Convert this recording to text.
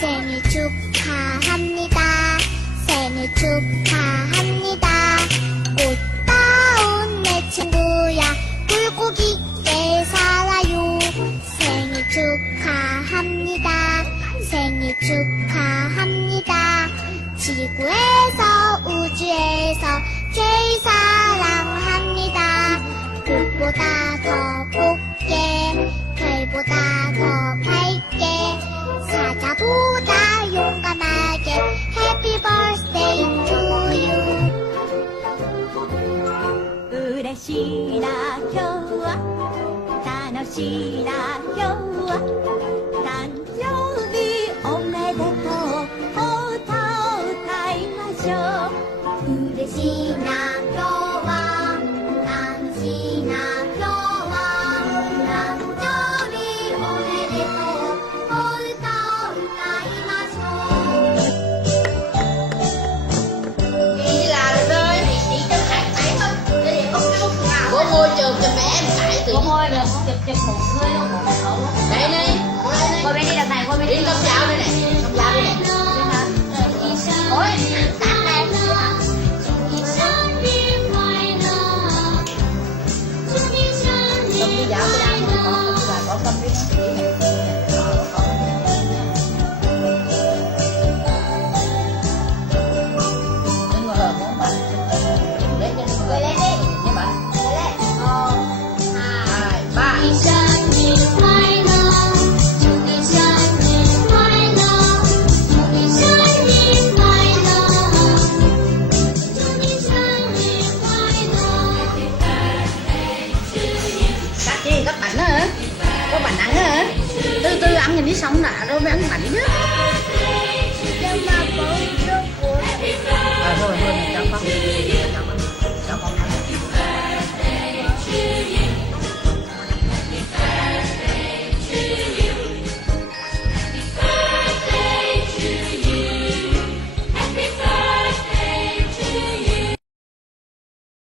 생일 축하합니다. 생일 축하합니다. 꽃다운 내 친구야, 굴곡있게 살아요. 생일 축하합니다. 생일 축하합니다. 지구에서 우주에서 제일 사랑합니다. 불보다 더 곱게, 별보다 더 밝게, 사자보다 용감하게 Happy birthday to you. 嬉しいな今日は楽しいな今日は誕生日おめでとう歌を歌いましょう嬉しいな今日は楽しいな今日は誕生日おめでとう歌を歌いましょう Đi làm rồi ơi, đi cho khỏe khỏe thôi. Để có cái lúc nào có môi trường cho mẹ em tại tự Cô môi là chụp một người luôn, một khẩu luôn. đây đi, Cô bên đi đằng này, cô bên đi đi công dạo đây này, công dạo đây này. Ôi, sáng nay có bánh ăn hả? Từ từ ăn đi xong đã rồi mới ăn bánh chứ. Nhưng mà bố chưa cuốn. Thôi thôi cho con.